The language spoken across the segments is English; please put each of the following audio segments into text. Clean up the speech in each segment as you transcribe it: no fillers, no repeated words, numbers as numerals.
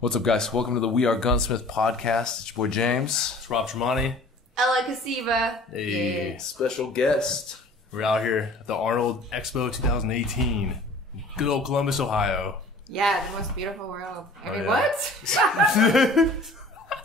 What's up, guys? Welcome to the We Are Gunsmith podcast. It's your boy James. It's Rob Tremonte. Ella Kociuba. Hey. Yeah. Special guest. We're out here at the Arnold Expo 2018. Good old Columbus, Ohio. Yeah, the most beautiful world. I mean, yeah. what?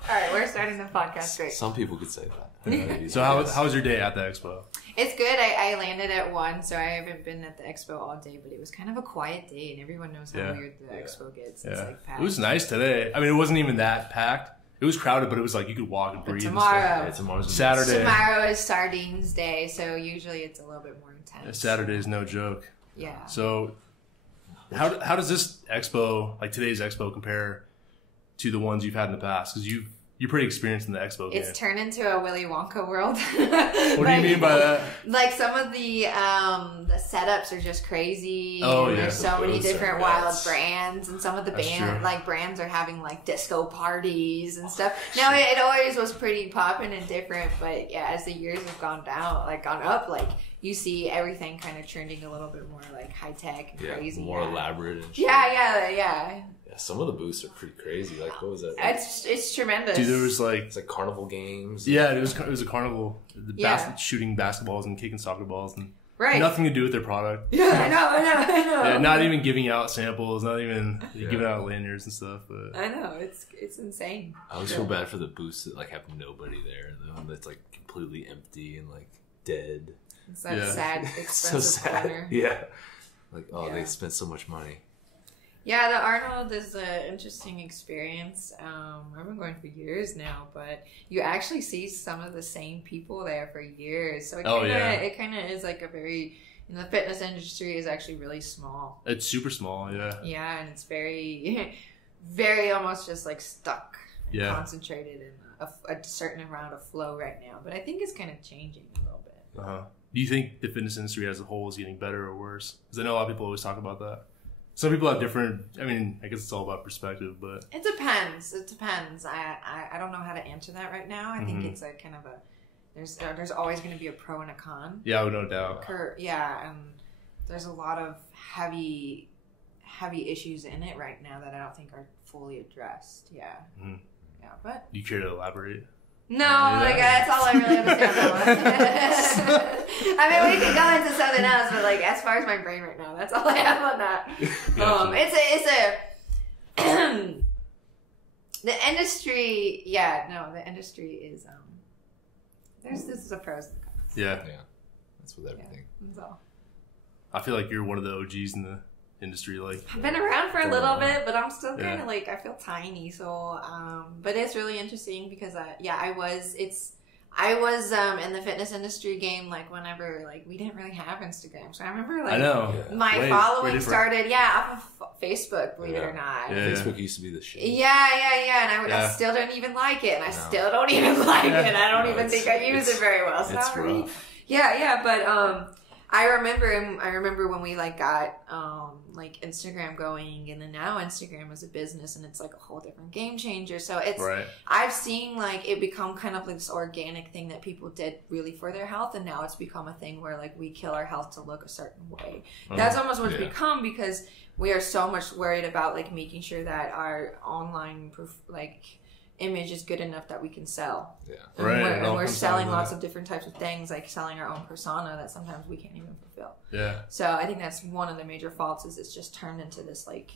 All right, we're starting the podcast great. Some people could say that. So how was your day at the expo? It's good. I landed at 1, so I haven't been at the expo all day, but it was kind of a quiet day, and everyone knows how weird the expo gets. It's like packed. It was nice today. I mean, it wasn't even that packed. It was crowded, but it was like you could walk and breathe. Tomorrow. Tomorrow's Saturday. Tomorrow is Sardines Day, so usually it's a little bit more intense. Saturday is no joke. Yeah. So how does this expo, like today's expo, compare to the ones you've had in the past? Because you're pretty experienced in the expo game. It's turned into a Willy Wonka world. What do you mean by that? Like some of the setups are just crazy. Oh, yeah. There's so many different wild nuts. brands, and some of the True. brands are having like disco parties and stuff. Now it always was pretty poppin' and different, but yeah, as the years have gone up, like you see everything kind of trending a little bit more like high tech and crazy. More elaborate and shit. Yeah. Yeah, some of the booths are pretty crazy. Like, what was that? It's tremendous. Dude, there was It's like carnival games. Yeah, it was a carnival. Yeah. Shooting basketballs and kicking soccer balls and right. nothing to do with their product. Yeah, I know. Yeah, not even giving out samples, not even giving out lanyards and stuff. But I know, it's insane. I always feel bad for the booths that like have nobody there, and the one that's like completely empty and like dead. It's that sad, expensive So sad. corner. Yeah. Like, they spent so much money. Yeah, the Arnold is an interesting experience. I've been going for years now, but you actually see some of the same people there for years. So it kind of is like a very, the fitness industry is actually really small. it's super small, yeah. Yeah, and it's very, very almost just like stuck, concentrated in a certain amount of flow right now. But I think it's kind of changing a little bit. Uh-huh. Do you think the fitness industry as a whole is getting better or worse? Because I know a lot of people always talk about that. Some people have different, I mean, I guess it's all about perspective, but... It depends. I don't know how to answer that right now. I think it's a kind of a... There's always going to be a pro and a con. Yeah, no doubt. And there's a lot of heavy issues in it right now that I don't think are fully addressed. Yeah. Mm-hmm. Yeah, but... Do you care to elaborate? No, like that's all I really understand about it. I mean, we could go into something else, but like as far as my brain right now, that's all I have on that. The industry. The industry is this is a pros and cons. Yeah. That's with everything. That's all. I feel like you're one of the OGs in the industry. Like, I've been around for a little bit, but I'm still kind of like, I feel tiny. So, but it's really interesting because I was in the fitness industry game, like whenever, like we didn't really have Instagram. So I remember like my following started, off of Facebook, believe it or not. Yeah. Facebook used to be the shit. Yeah. And I still don't even like it. And I still don't even like it. And I don't even think I use it very well. So it's rough. But, I remember when we like got like Instagram going, and then now Instagram is a business and it's like a whole different game changer. So it's I've seen like it become kind of like this organic thing that people did really for their health, and now it's become a thing where like we kill our health to look a certain way. That's almost what it's become, because we are so much worried about like making sure that our online image is good enough that we can sell. And we're selling lots of different types of things, like selling our own persona that sometimes we can't even fulfill. So I think that's one of the major faults, is it's just turned into this like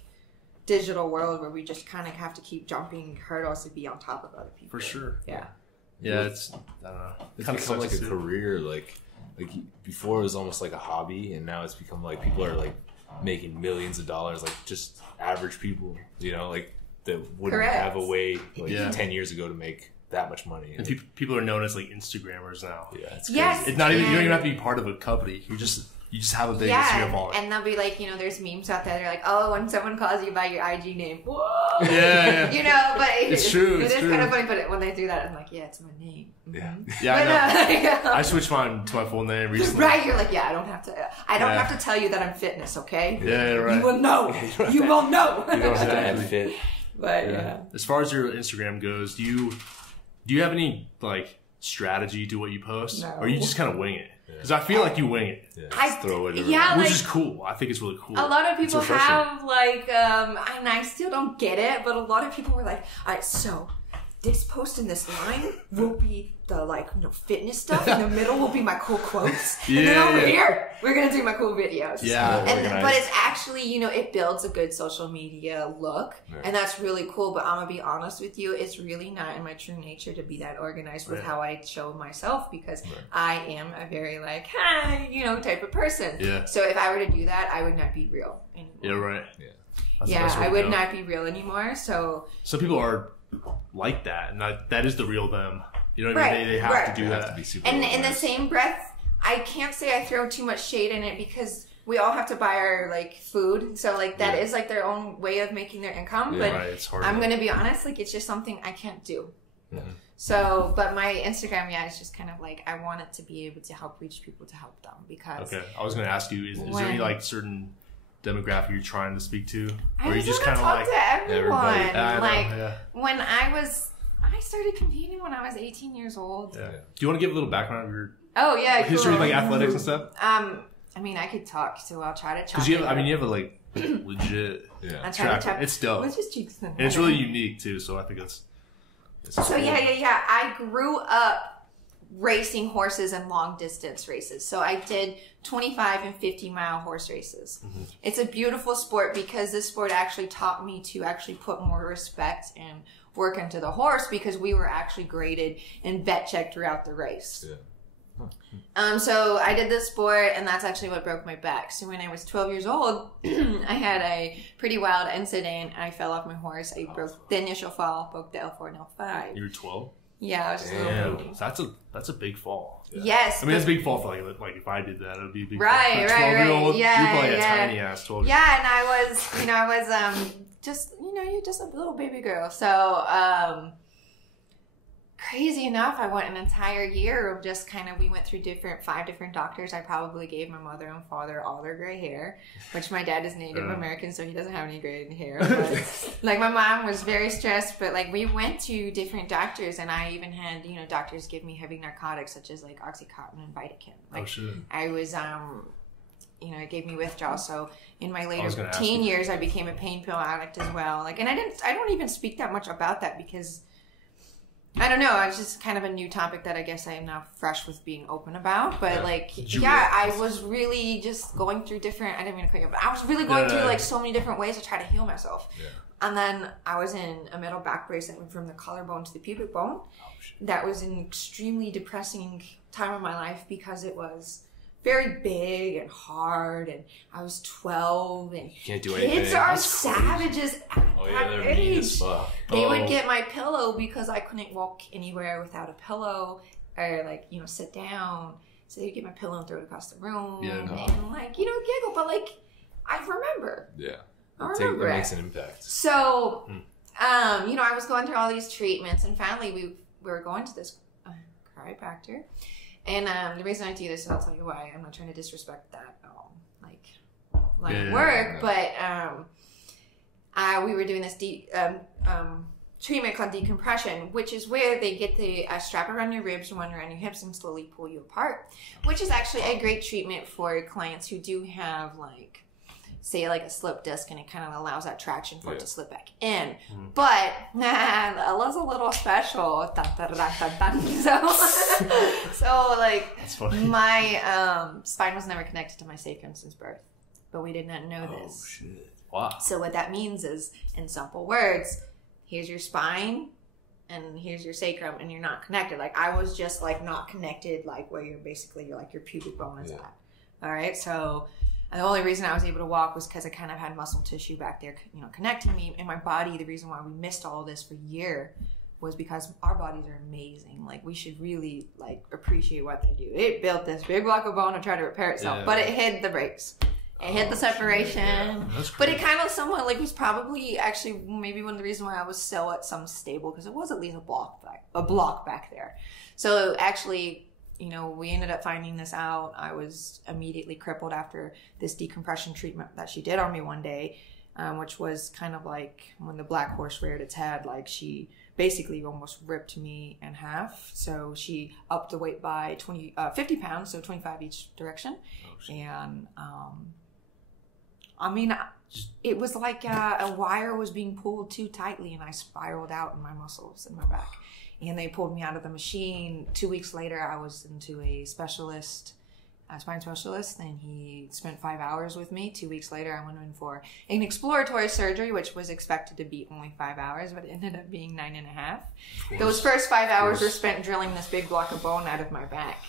digital world where we just kind of have to keep jumping hurdles to be on top of other people. For sure. Yeah, it's, I don't know. It's become like a career. Like before it was almost like a hobby, and now it's become like people are like making millions of dollars, like just average people, like that wouldn't have a way 10 years ago to make that much money. And people are known as like Instagrammers now. Yeah, it's crazy. It's not even, you don't even have to be part of a company. You just have a big Instagram following. And they'll be like, there's memes out there. They're like, oh, when someone calls you by your IG name, whoa. Yeah. But it's true. It is kind of funny, but when they do that, I'm like, yeah, it's my name. Yeah, I know. I switched mine to my full name recently. Right, you're like, I don't have to tell you that I'm fitness, okay? Yeah, right. You will know. You will know. You don't have to add fit. But as far as your Instagram goes, do you have any like strategy to what you post, or you just kind of wing it? Because I feel like you wing it. Yeah, just throw it. Which is cool. I think it's really cool. A lot of people have like, and I still don't get it, but a lot of people were like, all right, so this post in this line will be the fitness stuff. In the middle will be my cool quotes. And then over here, we're going to do my cool videos. Yeah. But it's actually, it builds a good social media look. Right. And that's really cool. But I'm going to be honest with you. It's really not in my true nature to be that organized with how I show myself, because I am a very type of person. Yeah. So if I were to do that, I would not be real anymore. Yeah, right. Yeah. I would not be real anymore. So some people are like that, and that is the real them. You know what I mean? They have to do that. And in the same breath, I can't say I throw too much shade in it, because we all have to buy our food. So that is their own way of making their income. But it's hard. I'm gonna be honest, it's just something I can't do. So, but my Instagram, it's just kind of I want it to be able to help reach people, to help them, because. Okay, I was gonna ask you, is there any certain demographic you're trying to speak to, or you just kind of talk to everyone? When I started competing when I was 18 years old. Yeah. Do you want to give a little background of your cool. history of athletics and stuff? I could talk, so I'll try to. Because you have a legit track. It's dope. And it's really unique too. So I think it's so cool. I grew up racing horses and long distance races. So I did 25 and 50-mile horse races. Mm-hmm. It's a beautiful sport, because this sport actually taught me to actually put more respect and work into the horse, because we were actually graded and vet checked throughout the race. Yeah. So I did this sport, and that's actually what broke my back. So when I was 12 years old, I had a pretty wild incident. I fell off my horse. I broke the initial fall, broke the L4 and L5. You were 12? Yeah, I was just a little baby. So that's a big fall. Yeah. Yes. I mean, that's a big fall for if I did that, it would be a big fall. Right. 12-year-old, you're probably a tiny ass 12-year-old. Yeah, and I was just, you're just a little baby girl. So, crazy enough, I went an entire year of just we went through 5 different doctors. I probably gave my mother and father all their gray hair, which my dad is Native American, so he doesn't have any gray hair. But, my mom was very stressed, but we went to different doctors, and I even had, doctors give me heavy narcotics such as Oxycontin and Vitakin. I was, it gave me withdrawal. So in my later teen years, I became a pain pill addict as well. And I don't even speak that much about that, because I don't know. It's just kind of a new topic that I guess I am now fresh with being open about. But I was really just going through different. I didn't mean to cut you, but I was really going through so many different ways to try to heal myself. Yeah. And then I was in a metal back brace that went from the collarbone to the pubic bone. That was an extremely depressing time of my life, because it was very big and hard, and I was 12, and can't do anything. Kids are savages at that age. They would get my pillow because I couldn't walk anywhere without a pillow, or sit down. So they'd get my pillow and throw it across the room, and giggle. But I remember. Yeah, I remember. It makes an impact. So, I was going through all these treatments, and finally we were going to this chiropractor. And the reason I do this, and I'll tell you why. I'm not trying to disrespect that work, but we were doing this treatment called decompression, which is where they get the strap around your ribs and one around your hips and slowly pull you apart, which is actually a great treatment for clients who do have say a slip disc, and it kind of allows that traction for it to slip back in. But Ella's a little special. So my spine was never connected to my sacrum since birth, but we did not know this. Oh shit! Wow. So what that means is, in simple words, here's your spine and here's your sacrum, and you're not connected. I was just not connected, where you're your pubic bone is at. All right, so. And the only reason I was able to walk was because I kind of had muscle tissue back there, connecting me. And my body, the reason why we missed all of this for a year was because our bodies are amazing. We should really, appreciate what they do. It built this big block of bone to try to repair itself, but it hid the breaks. It hid the separation. Yeah. But it kind of somewhat, was probably actually maybe one of the reasons why I was so at some stable, because it was at least a block back there. So actually... we ended up finding this out. I was immediately crippled after this decompression treatment that she did on me one day, which was kind of when the black horse reared its head. She basically almost ripped me in half. So she upped the weight by 50 pounds, so 25 each direction. And I mean, it was like a wire was being pulled too tightly, and I spiraled out in my muscles in my back. And they pulled me out of the machine. 2 weeks later, I was into a specialist, a spine specialist, and he spent 5 hours with me. 2 weeks later, I went in for an exploratory surgery, which was expected to be only 5 hours, but it ended up being 9.5. Those first 5 hours were spent drilling this big block of bone out of my back.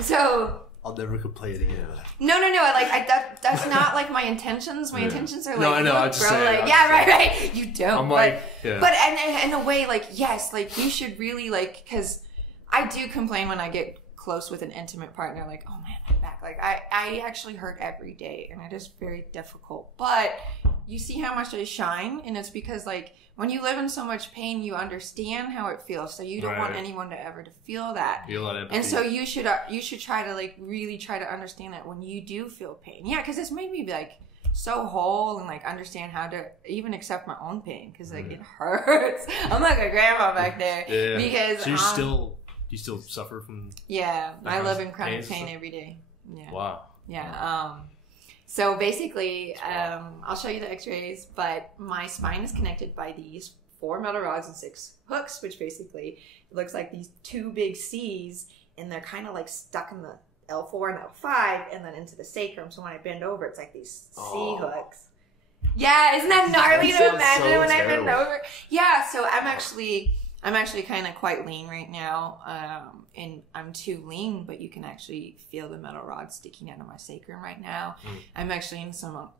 So I'll never complain again. No. Like that's not like my intentions. My intentions are like, no, I know. Look, bro, like, right. You don't. I'm like, yeah. But in a way, like, yes, like you should really like, because I do complain when I get close with an intimate partner, like, oh man, my back. Like I actually hurt every day, and it is very difficult. But you see how much I shine, and it's because like when you live in so much pain, you understand how it feels. So you don't want anyone to ever to feel that. Feel that empathy. And so you should try to like really try to understand that when you do feel pain. Yeah, because it's made me be like so whole and like understand how to even accept my own pain, because like it hurts. I'm like a grandma back there. Yeah. Because so you still suffer from? Yeah, I live in chronic pain every day. Yeah. Wow. Yeah. So basically, I'll show you the x-rays, but my spine is connected by these 4 metal rods and 6 hooks, which basically it looks like these 2 big C's, and they're kind of like stuck in the L4 and L5 and then into the sacrum. So when I bend over, it's like these C hooks. Yeah, isn't that gnarly to imagine when I bend over? Yeah, so I'm actually kind of quite lean right now, and I'm too lean, but you can actually feel the metal rod sticking out of my sacrum right now. I'm actually in some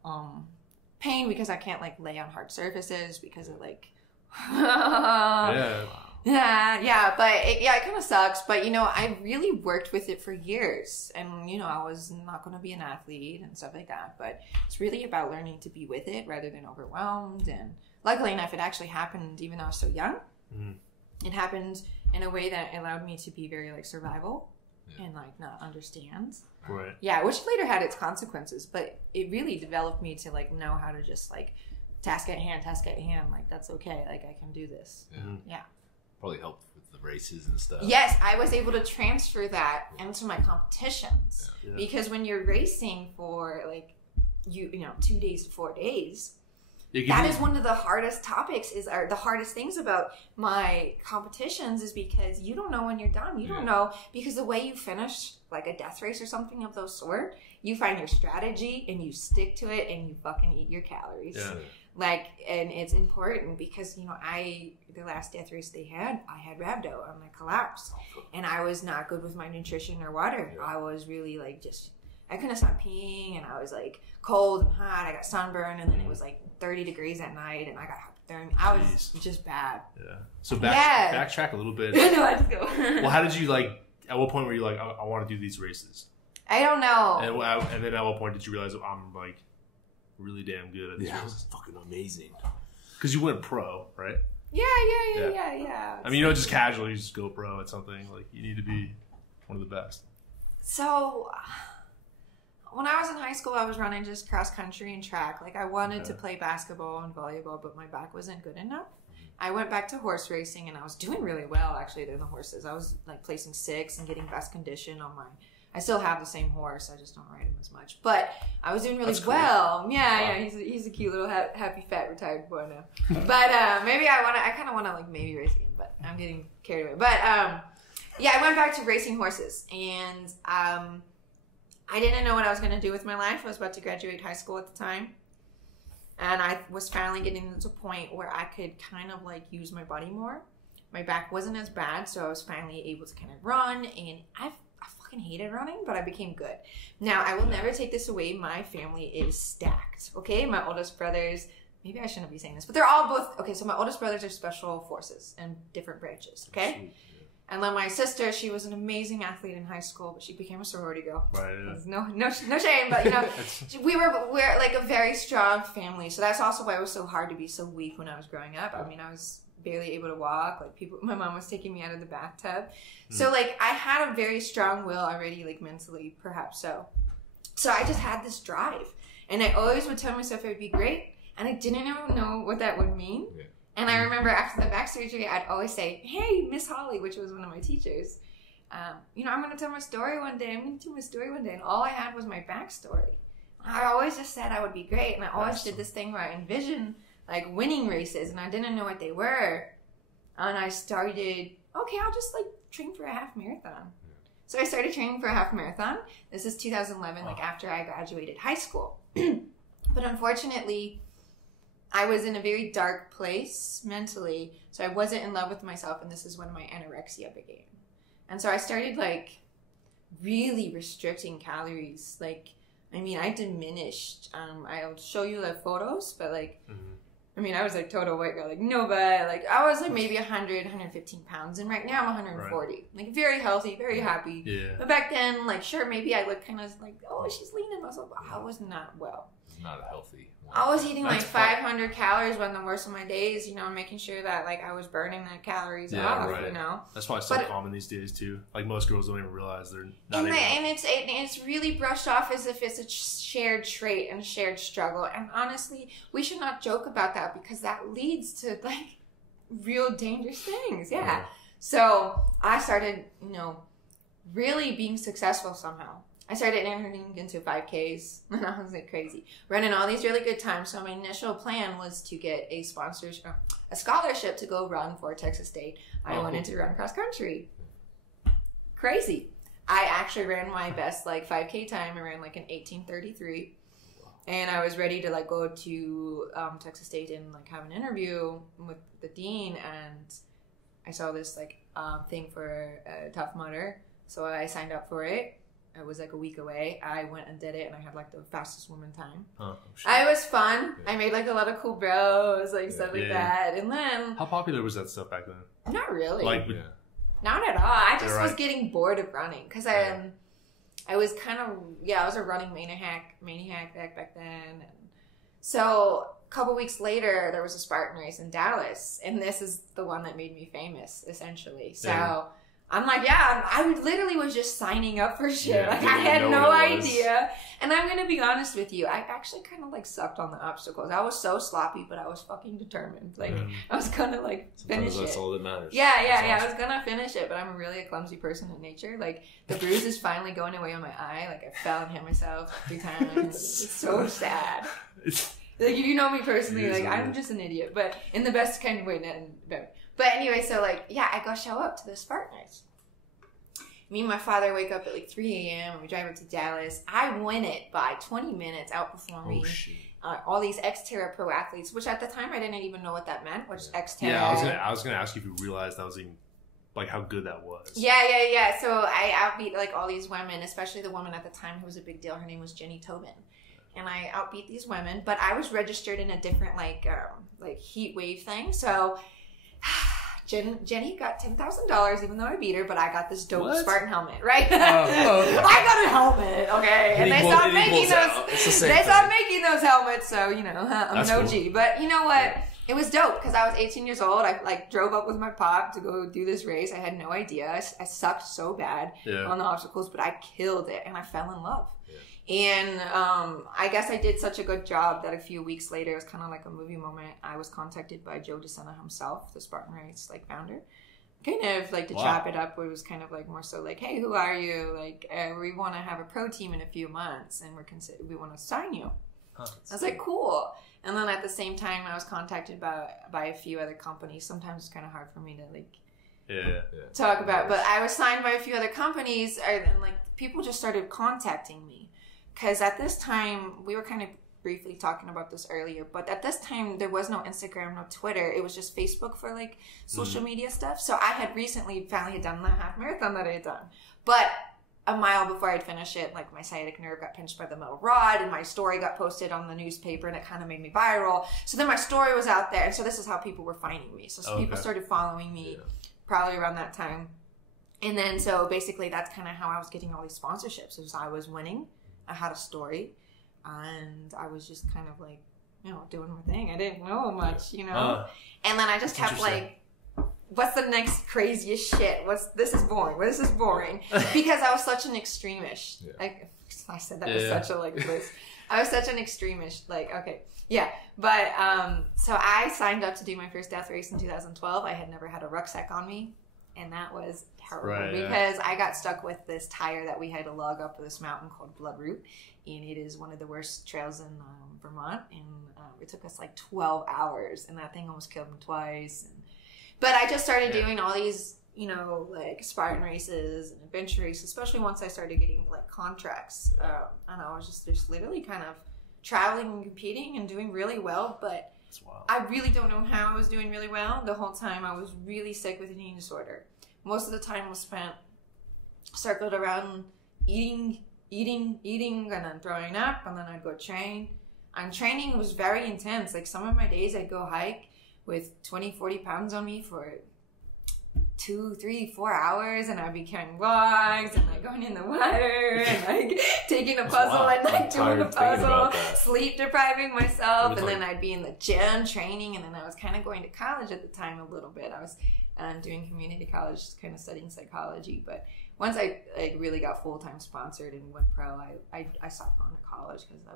pain because I can't like lay on hard surfaces because of like yeah, but it kind of sucks. But you know, I really worked with it for years, and you know, I was not going to be an athlete and stuff like that, but it's really about learning to be with it rather than overwhelmed. And luckily enough, it actually happened even though I was so young. It happened in a way that allowed me to be very like survival and like not understand. Right. Yeah, which later had its consequences, but it really developed me to like know how to just like task at hand. Like that's okay. Like I can do this. Yeah. Probably helped with the races and stuff. Yes, I was able to transfer that into my competitions because when you're racing for like you know 2 days to 4 days. That is one of the hardest topics or the hardest things about my competitions is because you don't know when you're done. You don't know because the way you finish like a death race or something of those sort, you find your strategy and you stick to it and you fucking eat your calories. Yeah. Like, and it's important because, you know, the last death race they had, I had rhabdo and I collapsed and I was not good with my nutrition or water. I was really like I couldn't stop peeing, and I was like cold and hot. I got sunburned, and then it was like 30 degrees at night, and I got hypothermia. I was just bad. Yeah. So backtrack a little bit. No, I just go. Well, how did you like? At what point were you like, I want to do these races? I don't know. And then at what point did you realize I'm like really damn good at these races? It's fucking amazing. Because you went pro, right? Yeah. I mean, you don't just casually just go pro at something. Like you need to be one of the best. So. When I was in high school, I was running just cross country and track. Like I wanted to play basketball and volleyball, but my back wasn't good enough. I went back to horse racing, and I was doing really well actually than the horses. I was like placing 6th and getting best condition on I still have the same horse. I just don't ride him as much, but I was doing really well. Cool. Yeah. He's a cute little happy fat retired boy now. But maybe I kind of want to like maybe race him, but I'm getting carried away. But I went back to racing horses, and I didn't know what I was going to do with my life. I was about to graduate high school at the time. And I was finally getting to a point where I could kind of like use my body more. My back wasn't as bad, so I was finally able to kind of run. And I fucking hated running, but I became good. Now, I will never take this away. My family is stacked, okay? My oldest brothers, maybe I shouldn't be saying this, but they're all both, okay, so my oldest brothers are special forces and different branches, okay? Sweet. And then my sister, she was an amazing athlete in high school, but she became a sorority girl. Right. Yeah. No shame, but you know, we're like a very strong family. So that's also why it was so hard to be so weak when I was growing up. I mean, I was barely able to walk. Like my mom was taking me out of the bathtub. So like I had a very strong will already, like mentally, perhaps so. So I just had this drive, and I always would tell myself it would be great, and I didn't even know what that would mean. Yeah. And I remember after the back surgery, I'd always say, hey, Miss Holly, which was one of my teachers, you know, I'm going to tell my story one day. I'm going to tell my story one day. And all I had was my backstory. I always just said I would be great. And I always did this thing where I envisioned like winning races and I didn't know what they were. And I started, okay, I'll just like train for a half marathon. So I started training for a half marathon. This is 2011, like after I graduated high school. But unfortunately, I was in a very dark place mentally, so I wasn't in love with myself, and this is when my anorexia began. And so I started, like, really restricting calories. Like, I mean, I diminished. I'll show you the photos, but, like, I mean, I was, like, total white girl. Like, no butt. Like, I was, like, maybe 100, 115 pounds, and right now I'm 140. Right. Like, very healthy, very happy. Yeah. But back then, like, sure, maybe I looked kind of like, oh, she's lean in muscle, but I was not well. Not a healthy one. I was eating like 500 calories when the worst of my days, you know, making sure that like I was burning the calories off, you know. That's probably so common these days too. Like most girls don't even realize they're not and it's really brushed off as if it's a shared trait and shared struggle. And honestly, we should not joke about that because that leads to like real dangerous things. Yeah. So I started, you know, really being successful somehow. I started entering into 5Ks, and I was like crazy, running all these really good times. So my initial plan was to get a scholarship to go run for Texas State. I wanted to run cross country. Crazy. I actually ran my best like 5K time. I ran like an 18:33, and I was ready to like go to Texas State and like have an interview with the dean. And I saw this like thing for Tough Mudder, so I signed up for it. It was like a week away. I went and did it, and I had like the fastest woman time. It was fun. Yeah. I made like a lot of cool bros, like stuff like that. And then, how popular was that stuff back then? Not really. Like, not at all. I just was getting bored of running because I was kind of I was a running maniac back then. And so a couple weeks later, there was a Spartan race in Dallas, and this is the one that made me famous, essentially. So. Yeah. I'm like, I literally was just signing up for shit. Like, I had no idea. And I'm going to be honest with you. I actually kind of, like, sucked on the obstacles. I was so sloppy, but I was fucking determined. Like, I was going to, like, finish it. That's all that matters. Yeah. I was going to finish it, but I'm really a clumsy person in nature. Like, the bruise is finally going away on my eye. Like, I fell and hit myself 3 times. It's so sad. Like, if you know me personally, like, I'm just an idiot. But in the best kind of way. But anyway, so, like, I go show up to the Spartan race. Me and my father wake up at, like, 3 a.m. and we drive up to Dallas. I win it by 20 minutes, outperforming all these Xterra pro athletes, which at the time I didn't even know what that meant, which Xterra. Yeah, I was gonna ask you if you realized that was even, like, how good that was. Yeah. So I outbeat, like, all these women, especially the woman at the time who was a big deal. Her name was Jenny Tobin. And I outbeat these women, but I was registered in a different, like heat wave thing. So Jenny got $10,000 even though I beat her, but I got this dope Spartan helmet, right? Okay. I got a helmet, okay? And they stopped making those. They stopped making those helmets, so you know I'm an OG. Cool. But you know what? It was dope because I was 18 years old. I like drove up with my pop to go do this race. I had no idea. I sucked so bad on the obstacles, but I killed it and I fell in love. And I guess I did such a good job that a few weeks later, it was kind of like a movie moment. I was contacted by Joe DeSena himself, the Spartan Race like founder, kind of like to chop it up. It was kind of like more so like, hey, who are you? Like, we want to have a pro team in a few months, and we want to sign you. I was like, cool. And then at the same time, I was contacted by a few other companies. Sometimes it's kind of hard for me to like talk about, but I was signed by a few other companies, and like people just started contacting me. Because at this time, we were kind of briefly talking about this earlier, but at this time, there was no Instagram, no Twitter. It was just Facebook for, like, social media stuff. So I had recently finally done the half marathon that I had done. But a mile before I'd finish it, like, my sciatic nerve got pinched by the metal rod, and my story got posted on the newspaper, and it kind of made me viral. So then my story was out there, and so this is how people were finding me. So people started following me probably around that time. And then, so basically, that's kind of how I was getting all these sponsorships. It was I was winning. I had a story, and I was just kind of like, you know, doing my thing. I didn't know much, you know? And then I just kept like what's the next craziest shit? This is boring. This is boring. Because I was such an extremist. Yeah. I said that was such a list. I was such an extremist. Okay. Yeah. But, so I signed up to do my first death race in 2012. I had never had a rucksack on me. And that was terrible because I got stuck with this tire that we had to lug up this mountain called Blood Route. And it is one of the worst trails in Vermont. And it took us like 12 hours. And that thing almost killed me twice. But I just started doing all these, like Spartan races and adventure races, especially once I started getting like contracts. And I was just literally kind of traveling and competing and doing really well. But I really don't know how I was doing really well. The whole time I was really sick with an eating disorder. Most of the time was spent circled around eating, and then throwing up, and then I'd go train. And training was very intense. Like some of my days I'd go hike with 20, 40 pounds on me for 2, 3, 4 hours, and I'd be carrying logs and like going in the water and like taking a puzzle and like doing a puzzle, sleep depriving myself, and then I'd be in the gym training, and then I was kind of going to college at the time a little bit. I was doing community college, kind of studying psychology, but once I really got full-time sponsored and went pro, I stopped going to college because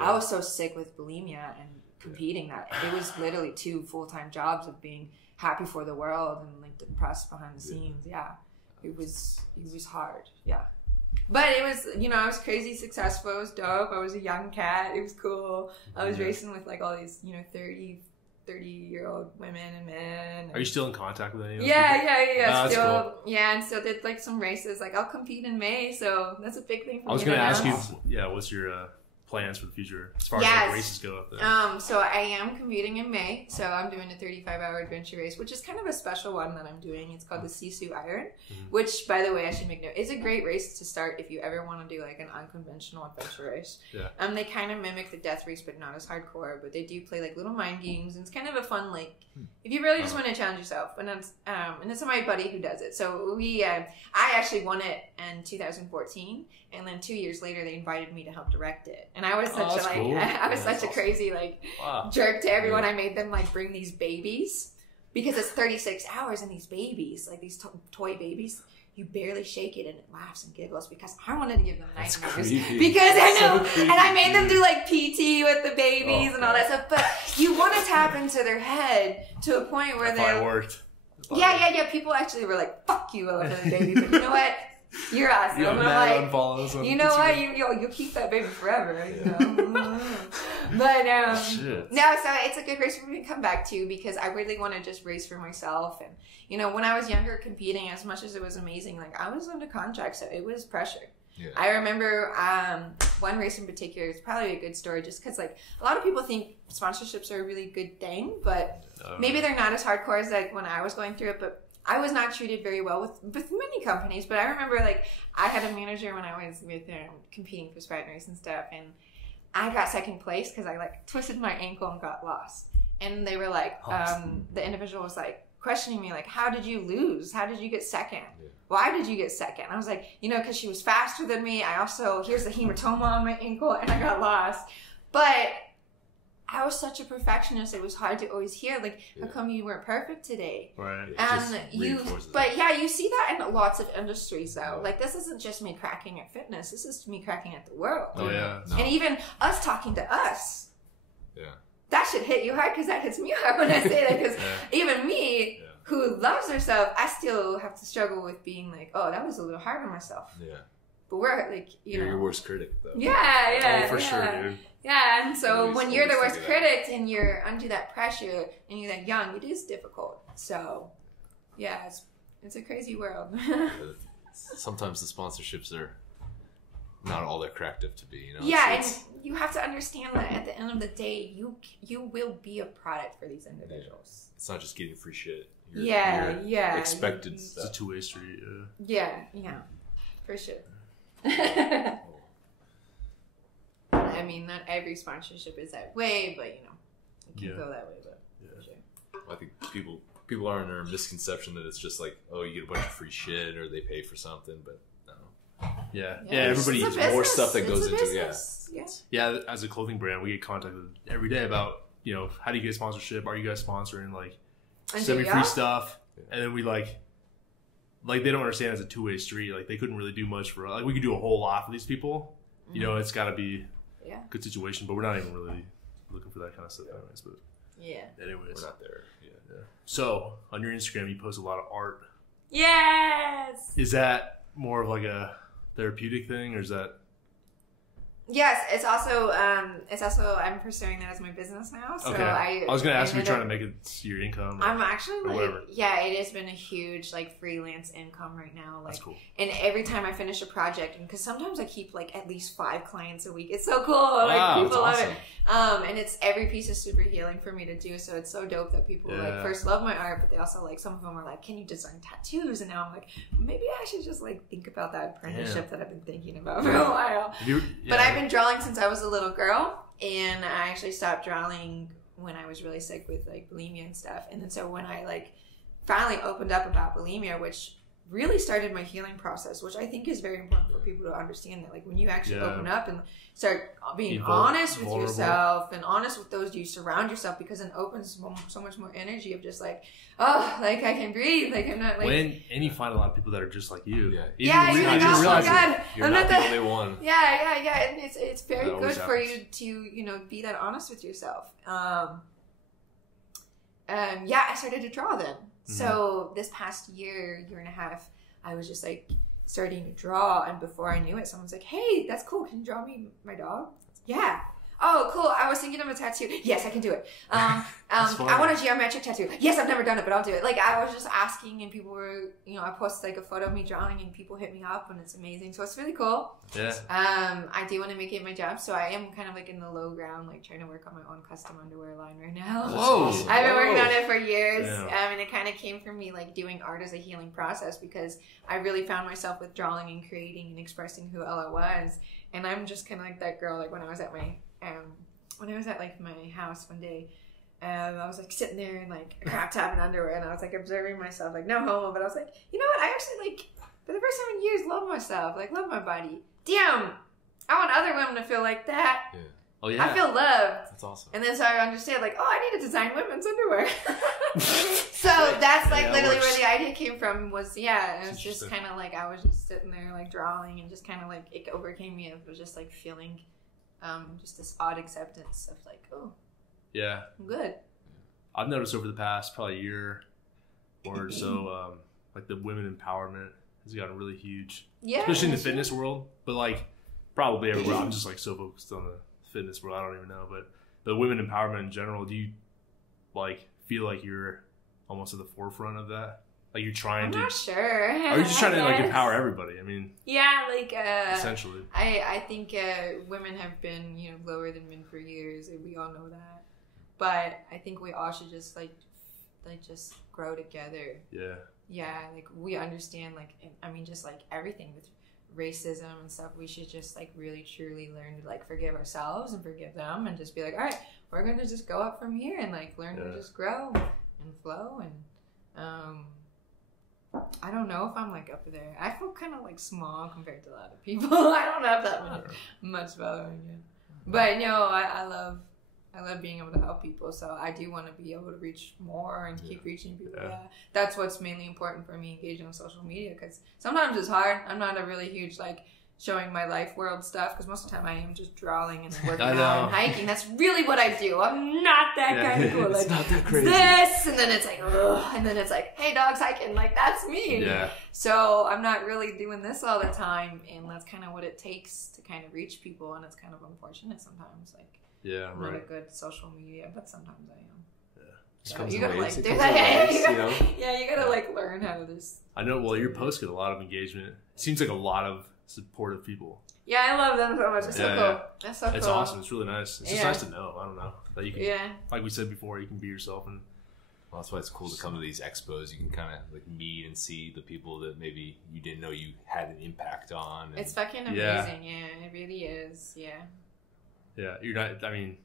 I was so sick with bulimia and competing that it was literally 2 full-time jobs of being happy for the world and like depressed behind the scenes. It was hard. But it was, I was crazy successful. It was dope. I was a young cat. It was cool. I was racing with like all these 30-year-old women and men. Are you still in contact with any of them? Yeah. Still, cool. Yeah, and still did like some races. Like I'll compete in May, so that's a big thing for me. I was going to ask you, what's your plans for the future as far as like races go up there? So I am competing in May. So I'm doing a 35-hour adventure race, which is kind of a special one that I'm doing. It's called the Sisu Iron, which, by the way, I should make note, is a great race to start if you ever want to do like an unconventional adventure race. Yeah. They kind of mimic the death race, but not as hardcore. But they do play like little mind games, and it's kind of a fun if you really just want to challenge yourself. And it's my buddy who does it. So I actually won it in 2014, and then 2 years later they invited me to help direct it. And I was such a crazy jerk to everyone. I made them bring these babies because it's 36 hours, and these babies, like these toy babies, you barely shake it and it laughs and giggles because I wanted to give them nightmares. Because I know, and I made them do like PT with the babies and all that stuff. But you want to tap into their head to a point where they're worked. Yeah. People actually were like, "Fuck you, elephant baby," but you know what? You're awesome. You know what? You'll keep that baby forever. But no, so it's a good race for me to come back to because I really want to just race for myself. And when I was younger, competing, as much as it was amazing, like I was under contract, so it was pressure. Yeah. I remember one race in particular. It's probably a good story, just because like a lot of people think sponsorships are a really good thing, but maybe they're not as hardcore as like when I was going through it. But I was not treated very well with many companies, but I remember like I had a manager when I was with competing for Spartan race and stuff, and I got second place because I like twisted my ankle and got lost. And they were like, the individual was like questioning me like, how did you lose? How did you get second? Yeah. Why did you get second? I was like, because she was faster than me. I also, here's a hematoma on my ankle and I got lost. But I was such a perfectionist. It was hard to always hear, like, how come you weren't perfect today? Right. And you see that in lots of industries, though. Like, this isn't just me cracking at fitness. This is me cracking at the world. Oh, yeah. No. And even us talking to us. Yeah. That should hit you hard because that hits me hard when I say that. Because even me, who loves herself, I still have to struggle with being like, oh, that was a little hard on myself. Yeah. But we're like, you're your worst critic, though. Yeah. Oh, for sure, dude. Yeah, and so when you're the worst critic and you're under that pressure and you're that young, it is difficult. So, yeah, it's a crazy world. Sometimes the sponsorships are not all they're cracked up to be. Yeah, and you have to understand that at the end of the day, you will be a product for these individuals. It's not just getting free shit. You're expected stuff. It's a two-way street. Yeah, for sure. I mean, not every sponsorship is that way, but it can go that way. But for sure. I think people are under a misconception that it's just like, oh, you get a bunch of free shit or they pay for something, but no. Yeah. Everybody needs more stuff that goes into it. Yeah, as a clothing brand, we get contacted every day about how do you get sponsorship? Are you guys sponsoring? Like, send me free stuff, and then we like they don't understand it's a two-way street. Like they couldn't really do much for like we could do a whole lot for these people. You know, it's got to be a good situation, but we're not even really looking for that kind of stuff anyways. But anyways, we're not there. So on your Instagram, you post a lot of art. Yes. Is that more of like a therapeutic thing, or is that? Yes, it's also I'm pursuing that as my business now. So I was going to ask if you're trying to make it your income. I'm actually it has been a huge like freelance income right now. Like, that's cool. And every time I finish a project, because sometimes I keep like at least 5 clients a week. It's so cool. Like people love it. And it's every piece is super healing for me to do. So it's so dope that people like first love my art, but they also like some of them are like, can you design tattoos? And now I'm like, maybe I should just like think about that apprenticeship that I've been thinking about for a while. But I've been drawing since I was a little girl, and I actually stopped drawing when I was really sick with like bulimia and stuff. And then so when I like finally opened up about bulimia, which really started my healing process, which I think is very important for people to understand, that like when you actually open up and start being honest with yourself and honest with those you surround yourself, because it opens so much more energy of just like, oh, like I can breathe, like I'm not like. And you find a lot of people that are just like you. You're like, oh my God, you're not the only one. Yeah, and it's very good for you to be that honest with yourself. I started to draw then. So this past year and a half, I was just like starting to draw, and before I knew it, someone's like, "Hey, that's cool. Can you draw me my dog?" Yeah. Oh, cool. I was thinking of a tattoo. Yes, I can do it. I want a geometric tattoo. Yes, I've never done it, but I'll do it. Like I was just asking, and people were, I posted like a photo of me drawing, and people hit me up, and it's amazing. So it's really cool. Yeah. I do want to make it my job, so I am kind of like in the low ground, like trying to work on my own custom underwear line right now. Whoa. I've been working on it for years. And it kind of came from me like doing art as a healing process, because I really found myself with drawing and creating and expressing who Ella was. And I'm just kind of like that girl, like when I was at my like my house one day, I was like sitting there in like a crop top and underwear, and I was like observing myself, like no homo, but I was like, you know what? I actually like for the first time in years love myself, like love my body. Damn, I want other women to feel like that. Yeah. Oh yeah. I feel loved. That's awesome. And then so I understand like, oh, I need to design women's underwear. So that's like literally where the idea came from. Was it was just kind of like I was just sitting there like drawing, and just kind of like it overcame me. It was just like feeling. Just this odd acceptance of like, oh, yeah, I'm good. I've noticed over the past probably year or so, like the women empowerment has gotten really huge, especially in the fitness world. But like probably everywhere. I'm just like so focused on the fitness world, I don't even know. But the women empowerment in general, do you like feel like you're almost at the forefront of that? Like you're trying I'm not sure. Are you just trying to like empower everybody? I mean, like essentially. I think women have been lower than men for years, and we all know that. But I think we all should just like just grow together. Yeah, like we understand just like everything with racism and stuff. We should just like really truly learn to like forgive ourselves and forgive them, and just be like, all right, we're gonna just go up from here and like learn to just grow and flow and I don't know if I'm like up there. I feel kind of like small compared to a lot of people. I don't have that much following yet. But I love being able to help people. So I do want to be able to reach more and keep reaching people. Yeah. That's what's mainly important for me, engaging on social media, because sometimes it's hard. I'm not a really huge like showing my life world stuff, because most of the time I am just drawing and working out and hiking. That's really what I do. I'm not that kind of cool. Like, it's not that crazy. This, and then it's like, ugh, and then it's like, hey, dogs hiking. Like, that's me. Yeah. So I'm not really doing this all the time, and that's kind of what it takes to kind of reach people, and it's kind of unfortunate sometimes. Like, I'm not a good social media, but sometimes I am. So you gotta like do that. You gotta like learn how to just. I know. Well, your posts get a lot of engagement. It seems like a lot of supportive people. Yeah, I love them so much. It's so cool. That's so cool. It's awesome. It's really nice. It's just nice to know. I don't know that you can. Like we said before, you can be yourself, and that's why it's cool to come to these expos. You can kind of like meet and see the people that maybe you didn't know you had an impact on. It's fucking amazing. Yeah, it really is. Yeah. Yeah, you're not. I mean,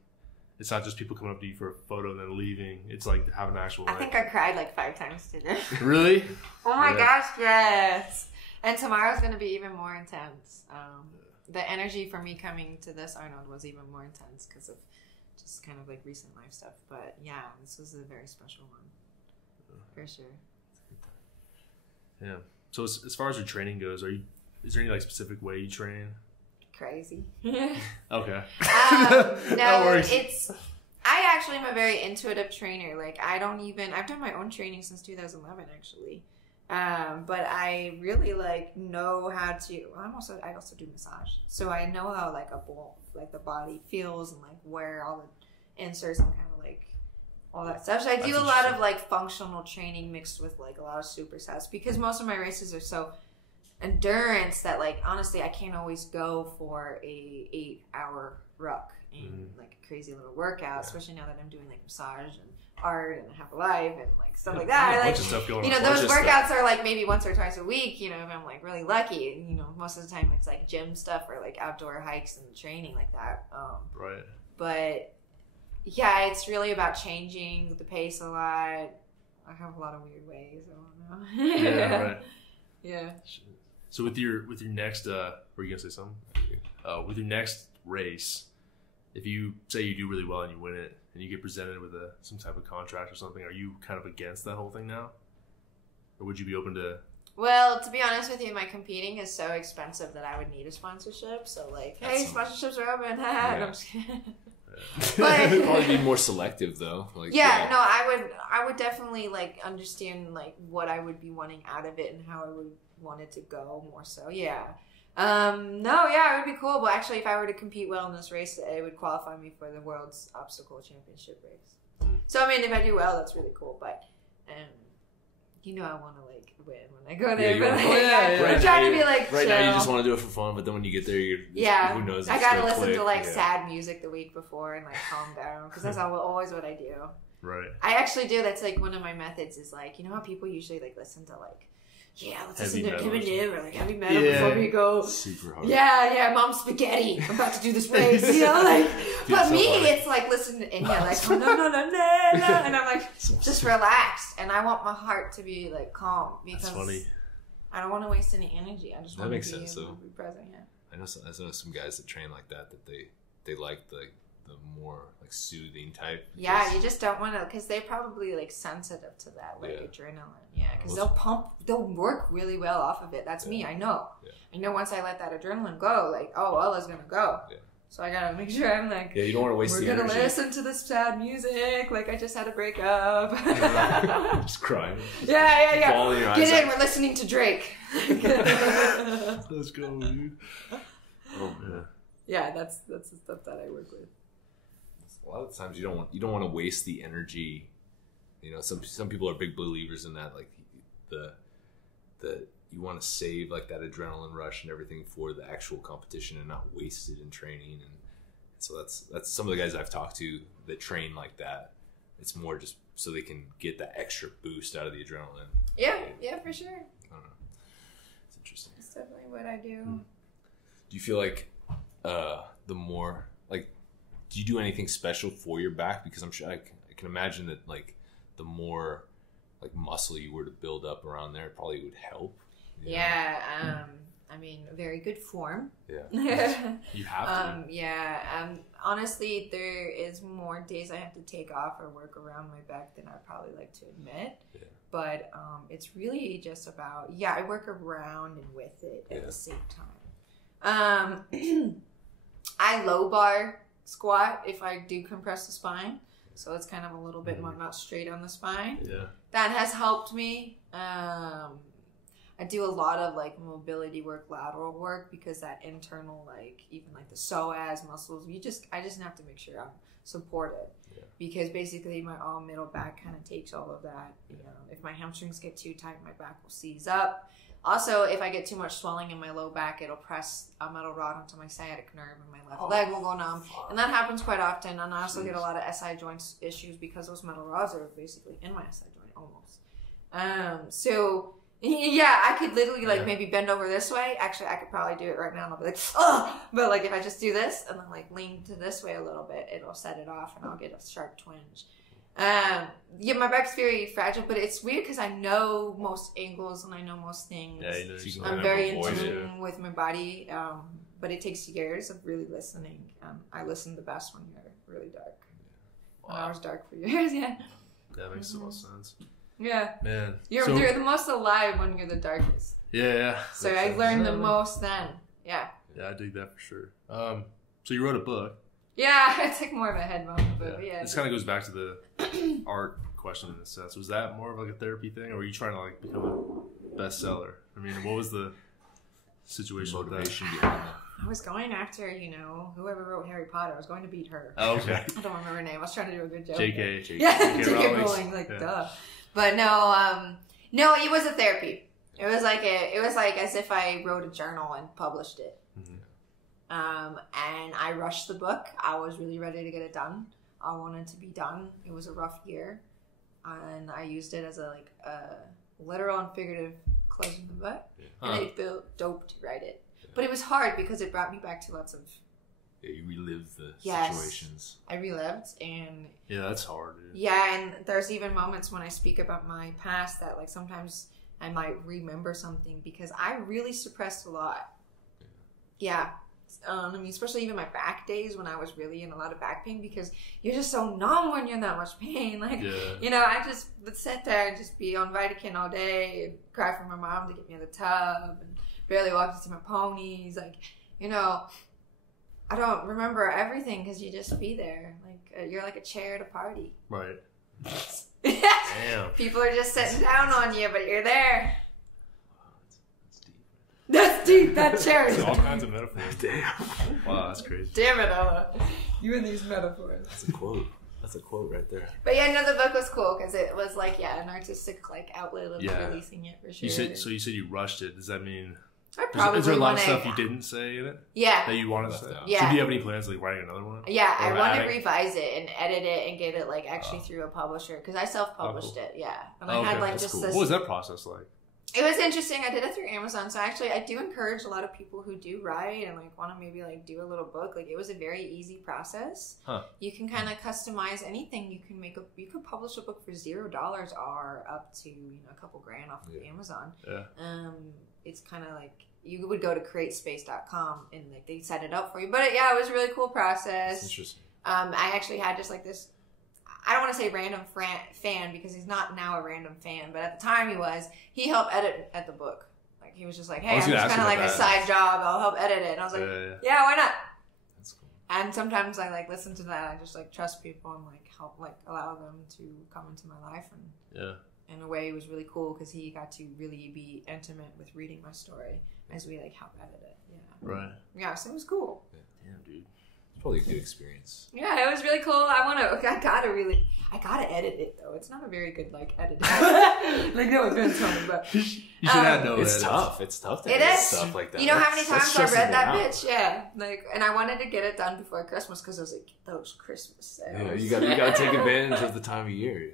it's not just people coming up to you for a photo and then leaving. It's like having an actual. I think I cried like 5 times today. Really? Oh my gosh, yes. And tomorrow's going to be even more intense. The energy for me coming to this Arnold was even more intense because of just kind of like recent life stuff. But yeah, this was a very special one. For sure. Yeah. So as far as your training goes, is there any like specific way you train? Crazy. Okay. No, I actually am a very intuitive trainer. Like I've done my own training since 2011 actually. But I really like know how to, I also do massage. So I know how like the body feels and like where all the inserts and kind of like all that stuff. So I do a lot of like functional training mixed with like a lot of supersets because most of my races are so endurance that like honestly I can't always go for a 8-hour ruck and like a crazy little workout, especially now that I'm doing like massage and art and Half Alive and like stuff like that. A bunch of stuff going on. Those workouts are like maybe once or twice a week, if I'm like really lucky. Most of the time it's like gym stuff or like outdoor hikes and training like that. Right. But yeah, it's really about changing the pace a lot. I have a lot of weird ways. I don't know. Yeah, right. Yeah. So with your next, were you gonna say something? With your next race, if you say you do really well and you win it, and you get presented with some type of contract or something, are you kind of against that whole thing now, or would you be open to? Well, to be honest with you, my competing is so expensive that I would need a sponsorship. So like, hey, sponsorships are open. Yeah. No, I'm just kidding. But probably be more selective though. Like, no, I would definitely like understand like what I would be wanting out of it and how I would want it to go more so. Yeah. It would be cool. But actually, if I were to compete well in this race, it would qualify me for the World's Obstacle Championship race. So I mean, if I do well, that's really cool. But I want to like win when I go there. I'm trying to be like right chill. now. You just want to do it for fun, but then when you get there, who knows? I gotta listen to like sad music the week before and like calm down because that's always what I do. Right. I actually do. That's like one of my methods. Is like how people usually like listen to like. Yeah, let's listen to Eminem or like heavy metal before we go. Super hard. Yeah, Mom Spaghetti. I'm about to do this race, But me, it's like listen to Enya, like no, and I'm like just relaxed, and I want my heart to be like calm because that's funny. I don't want to waste any energy. I just want to be sense. So be present. Yeah. I know some guys that train like that they like the more like soothing type. Yeah, you just don't want to because they're probably like sensitive to that like adrenaline. Yeah, because they'll work really well off of it. That's me. I know. Yeah. I know once I let that adrenaline go, like Ella's gonna go. Yeah. So I gotta make sure I'm like. Yeah, you don't want to waste the energy. We're gonna listen to this sad music. Like I just had a breakup. Just crying. Yeah. Bawling your eyes Get in. We're listening to Drake. Let's go, dude. Oh man. Yeah, that's the stuff that I work with. A lot of times you don't want to waste the energy. Some people are big believers in that, like the you want to save like that adrenaline rush and everything for the actual competition and not waste it in training. And so that's some of the guys I've talked to that train like that. It's more just so they can get that extra boost out of the adrenaline. Yeah, for sure. I don't know. It's interesting. That's definitely what I do. Do you feel like the more like do you do anything special for your back? Because I'm sure I can imagine that like the more like muscle you were to build up around there, it probably would help. Yeah. I mean, very good form. Yeah. You have to. Honestly, there is more days I have to take off or work around my back than I'd probably like to admit. Yeah. But it's really just about, I work around and with it at the same time. I low bar squat if I do compress the spine. So it's kind of a little bit more not straight on the spine. Yeah. That has helped me. I do a lot of like mobility work, lateral work, because that internal, like even like the psoas muscles, I just have to make sure I'm supported. Yeah. Because basically my all middle back kind of takes all of that. If my hamstrings get too tight, my back will seize up. Also, if I get too much swelling in my low back, it'll press a metal rod onto my sciatic nerve and my left leg will go numb. And that happens quite often. And I also get a lot of SI joints issues because those metal rods are basically in my SI joint almost. So, I could literally like maybe bend over this way. Actually, I could probably do it right now and I'll be like, oh! But like if I just do this and then like lean to this way a little bit, it'll set it off and I'll get a sharp twinge. My back's very fragile, but it's weird because I know most angles and I know most things. Yeah, I'm very in tune with my body, but it takes years of really listening. I listen the best when you're really dark. Wow. When I was dark for years, That makes a lot of sense. Yeah. Man. You're the most alive when you're the darkest. Yeah. So I learned the most then. Yeah. Yeah, I dig that for sure. So you wrote a book. Yeah, it's like more of a head moment, but yeah. This kind of goes back to the art question in a sense. Was that more of like a therapy thing, or were you trying to like become a bestseller? I mean, what was the situation motivation with that? behind that? I was going after, whoever wrote Harry Potter. I was going to beat her. Oh, okay. I don't remember her name. I was trying to do a good joke. JK. Yeah, J.K. Rowling, duh. But no, it was a therapy. It was like as if I wrote a journal and published it. Mm-hmm. And I rushed the book. I was really ready to get it done. I wanted to be done. It was a rough year, and I used it as a literal and figurative closing the book. Yeah. And it felt dope to write it. But it was hard because it brought me back to lots of... Yeah, you relived the situations. I relived, and... Yeah, that's hard, dude. Yeah, and there's even moments when I speak about my past that, like, sometimes I might remember something because I really suppressed a lot. Yeah. I mean, especially even my back days when I was really in a lot of back pain because you're just so numb when you're in that much pain. Like, I just would sit there and just be on Vitakin all day and cry for my mom to get me in the tub and barely walk to see my ponies. Like, I don't remember everything because you just be there. Like, you're like a chair at a party. Right. Damn. People are just sitting down on you, but you're there. That's deep. That chair is all kinds of metaphors. Damn. Wow, that's crazy. Damn it, Ella. You and these metaphors. That's a quote. That's a quote right there. But yeah, no, the book was cool because it was like, an artistic outlet of releasing it for sure. You said you rushed it. Does that mean... Is there a lot of stuff you didn't say in it? Yeah. That you wanted to say? Yeah. So do you have any plans like writing another one? Yeah, I want to revise it and edit it and get it actually through a publisher because I self-published it. Yeah. And I had just cool. this... What was that process like? It was interesting. I did it through Amazon. So actually, I do encourage a lot of people who do write and want to maybe do a little book. It was a very easy process. Huh. You can kind of customize anything. You can you could publish a book for $0 or up to a couple grand off of Amazon. Yeah. It's kind of you would go to createspace.com and they set it up for you. But it was a really cool process. That's interesting. I actually had just this. I don't want to say random fan because he's not now a random fan, but at the time he was. He helped edit at the book. He was just like, hey, I'm just kind of a side job. I'll help edit it. And I was like, yeah, why not? That's cool. And sometimes I listen to that. I just trust people and help allow them to come into my life. And in a way, it was really cool because he got to really be intimate with reading my story as we help edit it. Yeah. Right. Yeah, so it was cool. Yeah. Damn, dude. Probably a good experience. Yeah, it was really cool. I gotta edit it though. It's not a very good edit. No offense on it, but you should have no. It's tough. It's tough to edit stuff like that. You know how many times I read that bitch? Yeah, and I wanted to get it done before Christmas because I was those Christmas sales. Yeah, you gotta take advantage of the time of year.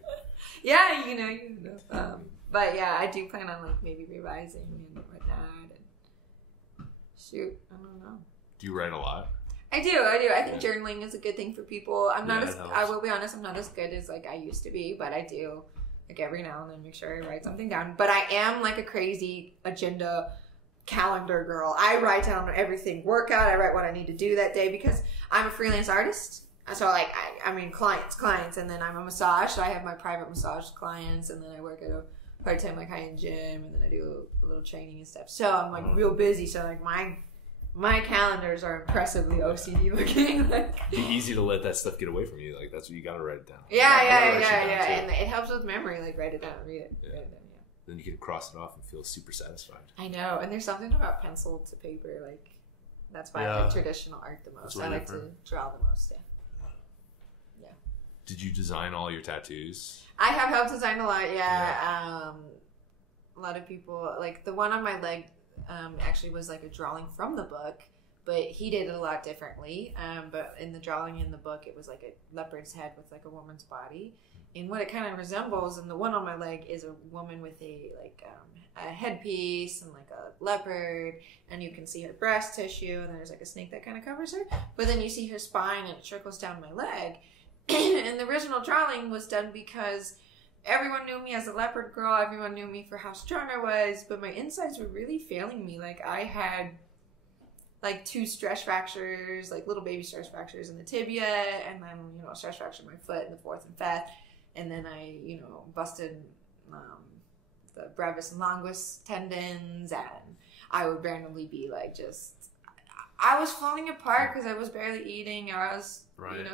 Yeah, but yeah, I do plan on maybe revising and whatnot. And shoot, I don't know. Do you write a lot? I do. I think journaling is a good thing for people. I will be honest, I'm not as good as I used to be, but I do every now and then make sure I write something down. But I am a crazy agenda calendar girl. I write down everything, workout, I write what I need to do that day because I'm a freelance artist. So I mean clients, and then I'm a massage, so I have my private massage clients, and then I work at a part-time high-end gym, and then I do a little training and stuff. So I'm real busy, so my calendars are impressively OCD looking. It'd be easy to let that stuff get away from you. That's what you gotta write it down. Yeah. And it helps with memory. Write it down, read it. Yeah. Write it down, Then you can cross it off and feel super satisfied. I know. And there's something about pencil to paper. That's why I like traditional art the most. I like to draw the most. Yeah. Did you design all your tattoos? I have helped design a lot. Yeah. A lot of people the one on my leg. Actually was a drawing from the book, but he did it a lot differently. But in the drawing in the book, it was a leopard's head with a woman's body. And what it kind of resembles, and the one on my leg is a woman with a headpiece and a leopard, and you can see her breast tissue, and there's a snake that kind of covers her. But then you see her spine, and it trickles down my leg. And the original drawing was done because everyone knew me as a leopard girl. Everyone knew me for how strong I was, but my insides were really failing me. I had 2 stress fractures, little baby stress fractures in the tibia, and then a stress fracture in my foot in the 4th and 5th, and then I busted the brevis and longus tendons, and I would randomly be like I was falling apart because I was barely eating. I was,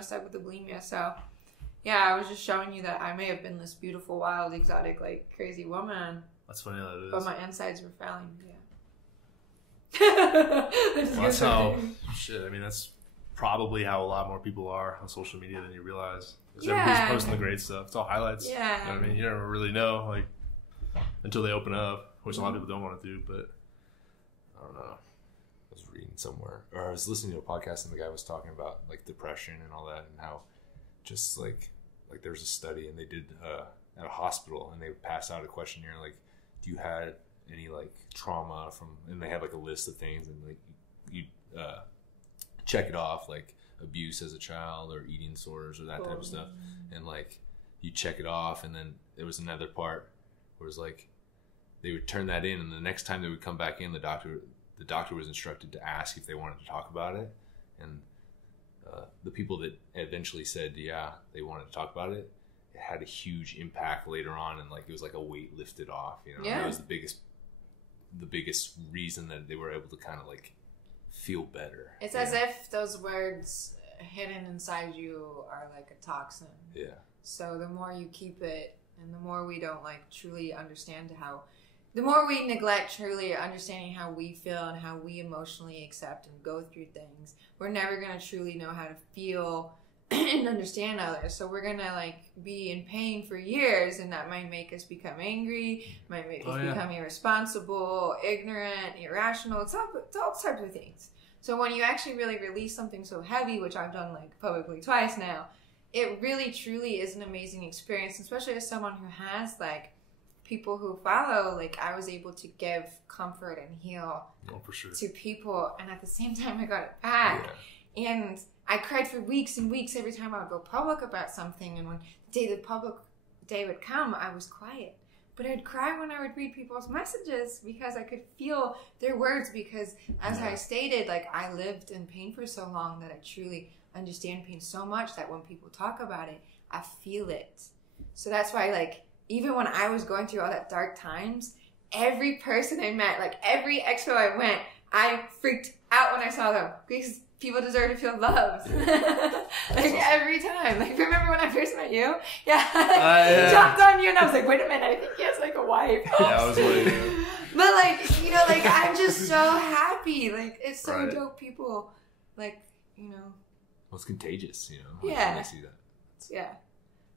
stuck with the bulimia. So, yeah, I was just showing you that I may have been this beautiful, wild, exotic, like, crazy woman. That's funny how that is. But my insides were failing, yeah. That's how, I mean, that's probably how a lot more people are on social media than you realize. Because everybody's posting the great stuff. It's all highlights. Yeah. You know what I mean? You never really know, like, until they open up, which a lot of people don't want to do, but I don't know. I was reading somewhere, or I was listening to a podcast, and the guy was talking about like depression and all that, and how just like there was a study, and they did at a hospital, and they passed out a questionnaire like, do you had any like trauma from, and they had like a list of things, and like you check it off, like abuse as a child or eating disorders or that type of stuff, and like you check it off, and then there was another part where it was like they would turn that in, and the next time they would come back in, the doctor was instructed to ask if they wanted to talk about it, and the people that eventually said they wanted to talk about it, it had a huge impact later on, and like it was like a weight lifted off, It was the biggest reason that they were able to kind of like feel better. It's as if those words hidden inside you are like a toxin. Yeah. So the more you keep it, and the more we don't like truly understand the more we neglect truly understanding how we feel and how we emotionally accept and go through things, we're never going to truly know how to feel and understand others. So we're going to like be in pain for years, and that might make us become angry, might make us become irresponsible, ignorant, irrational. It's all types of things. So when you actually really release something so heavy, which I've done like publicly twice now, it really truly is an amazing experience, especially as someone who has like people who follow. Like I was able to give comfort and heal to people, and at the same time I got it back. And I cried for weeks and weeks every time I would go public about something, and when the public day would come, I was quiet. But I'd cry when I would read people's messages because I could feel their words, because as I stated, like I lived in pain for so long that I truly understand pain so much that when people talk about it, I feel it. So that's why, like, even when I was going through all that dark times, every person I met, like every expo I went, I freaked out when I saw them, because people deserve to feel loved. Like every time. Like remember when I first met you? Yeah. Jumped on you and I was like, wait a minute, I think he has like a wife. Yeah, I was waiting. But like, like I'm just so happy. Like it's so dope people. Like, well, it's contagious, Yeah. When I see that. Yeah.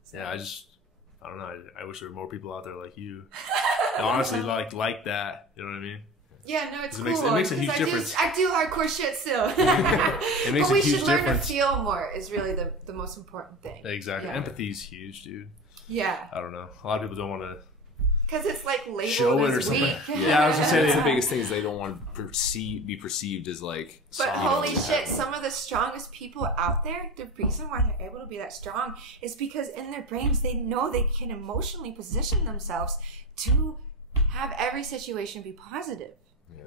So. Yeah, I don't know. I wish there were more people out there like you. Honestly, like that. You know what I mean? Yeah, no, it's cool. It makes a huge difference. I do hardcore shit still. It makes but we a huge should learn difference. to feel more is really the most important thing. Exactly. Yeah. Empathy is huge, dude. Yeah. I don't know. A lot of people don't want to. Because it's like labeled show it as or something. weak. Yeah, I was gonna say that's the biggest thing is they don't want to be perceived as like. But holy shit, some of the strongest people out there, the reason why they're able to be that strong is because in their brains they know they can emotionally position themselves to have every situation be positive. Yeah.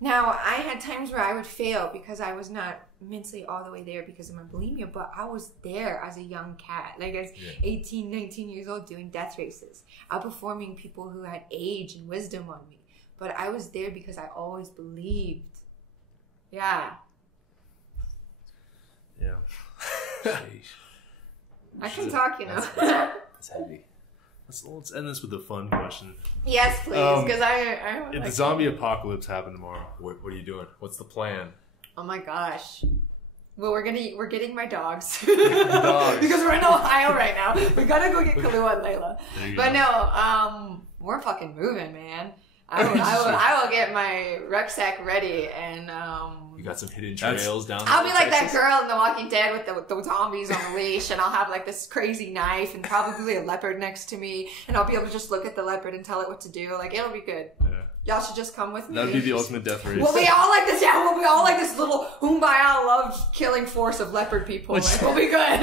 Now, I had times where I would fail because I was not mentally all the way there because of my bulimia, but I was there as a young cat, like as 18, 19 years old doing death races, outperforming people who had age and wisdom on me. But I was there because I always believed. Yeah. Yeah. I can talk, That's heavy. Let's end this with a fun question. Yes, please, because I if the zombie apocalypse happened tomorrow, what are you doing? What's the plan? Oh my gosh. Well, we're getting my dogs. Because we're in Ohio right now. We gotta go get Kociuba and Layla. But no, we're fucking moving, man. I will get my rucksack ready, and you got some hidden trails down there. I'll be like Texas. That girl in The Walking Dead with the zombies on the leash, and I'll have like this crazy knife and probably a leopard next to me, and I'll be able to just look at the leopard and tell it what to do. Like it'll be good. Yeah. Y'all should just come with me. That'd be the ultimate death race. We'll be all like this. Yeah, we'll be all like this little kumbaya love killing force of leopard people. Like, we'll be good.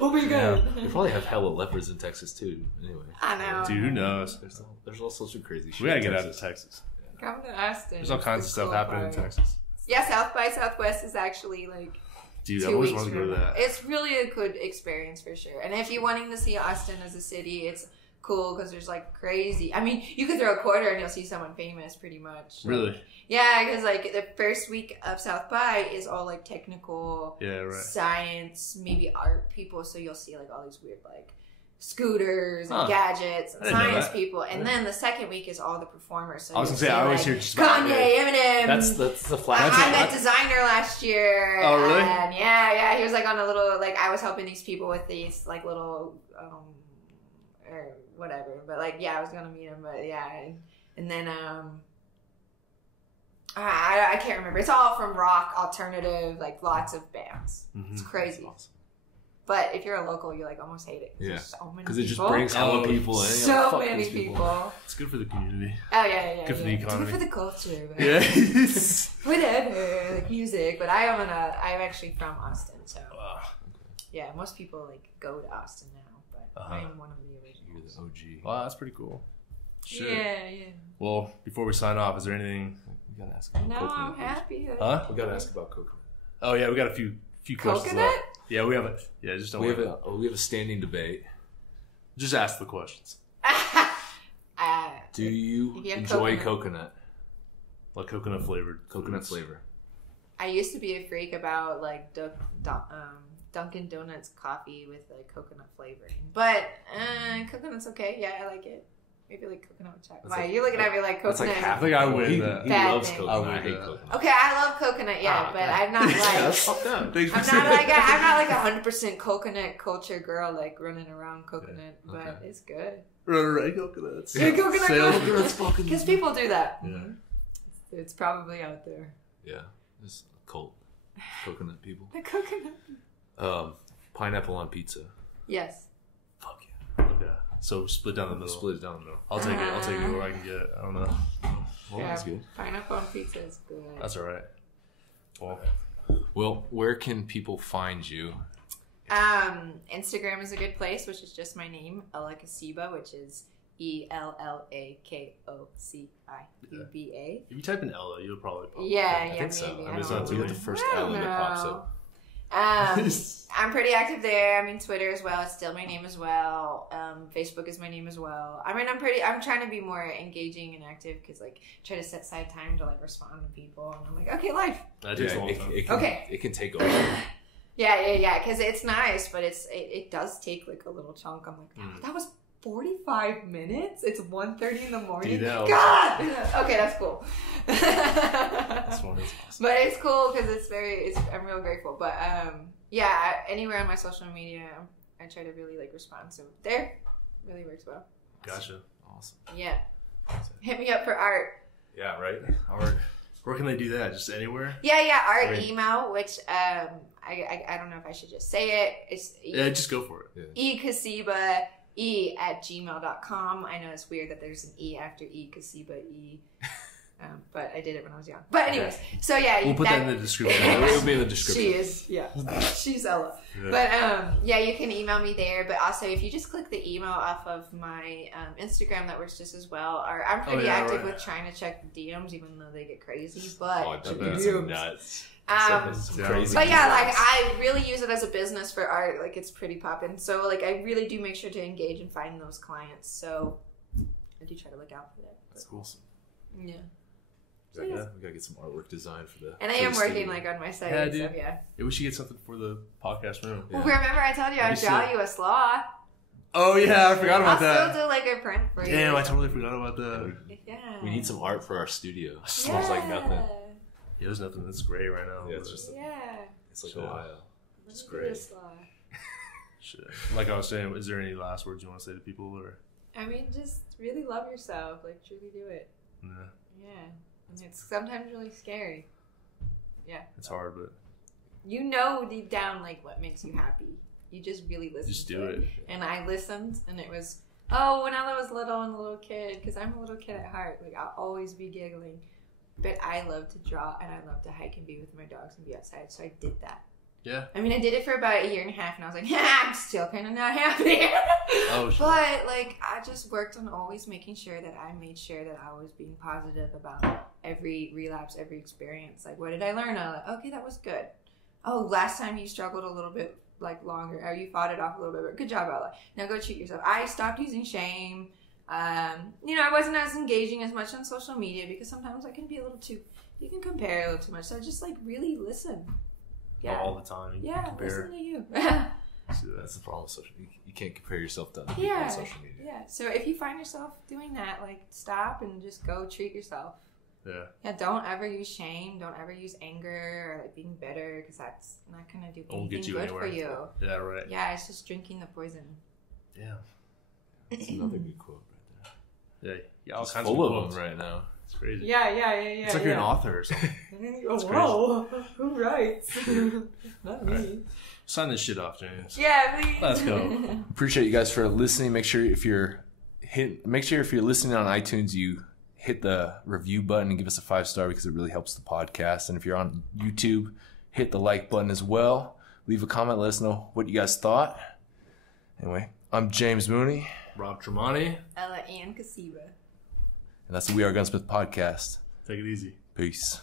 We'll be good. Yeah. We probably have hella leopards in Texas too. Anyway, I know. Dude, who knows? There's all sorts of crazy shit. We gotta get out of Texas. Come to Austin. There's all kinds of stuff happening in Texas. Yeah, South by Southwest is actually like. Dude, I always want to go to that. It's really a good experience for sure. And if you're wanting to see Austin as a city, it's cool because there's like crazy. I mean, you could throw a quarter and you'll see someone famous pretty much. Really? Yeah, because like the first week of South by is all like technical, science, maybe art people. So you'll see like all these weird like scooters and gadgets and science people. And then the second week is all the performers. So I was gonna say, I always hear just Kanye, Eminem. That's the flash. I met Designer last year. Oh, really? And yeah, he was like on a little, like I was helping these people with these like little, or whatever. But like, yeah, I was gonna meet him, but yeah. And then, I can't remember. It's all from rock, alternative, like lots of bands. Mm-hmm. It's crazy. Awesome. But if you're a local, you like almost hate it. Yeah, so because it just brings hella people in. So many people. It's good for the community. Oh yeah. Good for the economy. Good for the culture. But whatever, like music. But I'm actually from Austin, so yeah. Most people like go to Austin now, but I am one of the originals. You're the OG. Wow, that's pretty cool. Sure. Yeah. Well, before we sign off, is there anything we gotta ask about? No, I'm happy. We gotta ask about coconut. Oh yeah, we got a few questions. Coconut? Yeah, we have it. Yeah, just don't. We have a standing debate. Just ask the questions. Do you enjoy coconut? Like coconut flavored. Coconut flavor. I used to be a freak about like Dunkin' Donuts coffee with like coconut flavoring, but coconut's okay. Yeah, I like it. Maybe like coconut with chocolate. Why you're looking at me like coconut? I think I win. He loves coconut. I hate coconut. Okay, I love coconut. Yeah, but I'm not like I'm not like 100% coconut culture girl like running around coconut. But it's good. Running coconuts. Yeah, coconuts. Because people do that. Yeah, it's probably out there. Yeah, it's a cult. Coconut people. The coconut. Pineapple on pizza. Yes. Fuck yeah. Okay. So split down the middle. Split it down the middle. I'll take it. I'll take it where I can get it. I don't know. Well, that's good. Pineapple on pizza is good. That's all right. Well, where can people find you? Instagram is a good place, which is just my name, Ella Kociuba, which is ELLAKOCIUBA. If you type in Ella, you'll probably pop up. Yeah, I think so. maybe. I mean, we get the first L that pops up. I'm pretty active there. I mean, Twitter as well. It's still my name as well. Facebook is my name as well. I mean, I'm trying to be more engaging and active because, like, try to set aside time to, like, respond to people. And I'm like, okay, life. That takes a long time. It can take over. Yeah. Because it's nice, but it does take, like, a little chunk. I'm like, that was 45 minutes? It's 1:30 in the morning? Dude, God! Okay, that's cool. That's awesome. But it's cool because I'm real grateful. But yeah, anywhere on my social media, I try to really like respond. So there, really works well. Gotcha. Awesome. Yeah. Hit me up for art. Yeah, right. Art. Where can they do that? Just anywhere? Yeah. Art email, which I don't know if I should just say it. It's just go for it. Yeah. Kociuba @gmail.com. I know it's weird that there's an E after Kociuba but I did it when I was young. But anyways, so yeah, we'll put that in the description. It'll be in the description. She is, she's Ella. Yeah. But yeah, you can email me there. But also, if you just click the email off of my Instagram, that works just as well. Or I'm pretty active with trying to check the DMs, even though they get crazy. But that's nuts. Crazy. But yeah, like I really use it as a business for art. Like it's pretty poppin'. So like I really do make sure to engage and find those clients. So I do try to look out for that. That's awesome. Yeah. We gotta get some artwork designed for the. And I am working like on my site. Yeah, and dude. stuff, yeah. We should get something for the podcast room. Well, remember I told you I'd draw you a sloth. Oh yeah, I forgot about that. I'll still do like a print for you. Damn, I totally forgot about that. Yeah. We need some art for our studio. It smells like nothing. Yeah, there's nothing that's gray right now. Yeah, it's just it's like Ohio. It's great. Shit. Like I was saying, is there any last words you want to say to people, or? I mean, just really love yourself. Like, truly do it. Yeah. And it's sometimes really scary. Yeah. It's hard, but. You know deep down, like, what makes you happy. You just really listen Just do it. And I listened, and it was, when I was little and a little kid, because I'm a little kid at heart. Like, I'll always be giggling. But I love to draw, and I love to hike and be with my dogs and be outside, so I did that. Yeah. I mean, I did it for about 1.5 years, and I was like, I'm still kind of not happy. Oh, sure. But, like, I just worked on always making sure that I made sure that I was being positive about every relapse, every experience. Like, what did I learn? I was like, okay, that was good. Oh, last time you struggled a little bit like longer, or you fought it off a little bit, but good job, Ella. Now go treat yourself. I stopped using shame. You know, I wasn't as engaging as much on social media because sometimes I can be a little too, you can compare a little too much. So just like really listen. Yeah. All the time. Listen to you. So that's the problem with social media. You can't compare yourself to other people on social media. Yeah. So if you find yourself doing that, like stop and just go treat yourself. Yeah. Yeah. Don't ever use shame. Don't ever use anger or like being bitter because that's not gonna do anything good for you. Yeah. Right. Yeah. It's just drinking the poison. Yeah. That's another good quote right there. Yeah. All Just kinds full of them right now. It's crazy. Yeah. It's like you're an author or something. Whoa. Who writes? Not me. Sign this shit off, James. Yeah, please. Let's go. Appreciate you guys for listening. Make sure if you're listening on iTunes, you hit the review button and give us a 5-star because it really helps the podcast. And if you're on YouTube, hit the like button as well. Leave a comment. Let us know what you guys thought. Anyway, I'm James Mooney. Rob TRAMONTE. Ella and Kociuba. And that's the We Are Gunsmith podcast. Take it easy. Peace.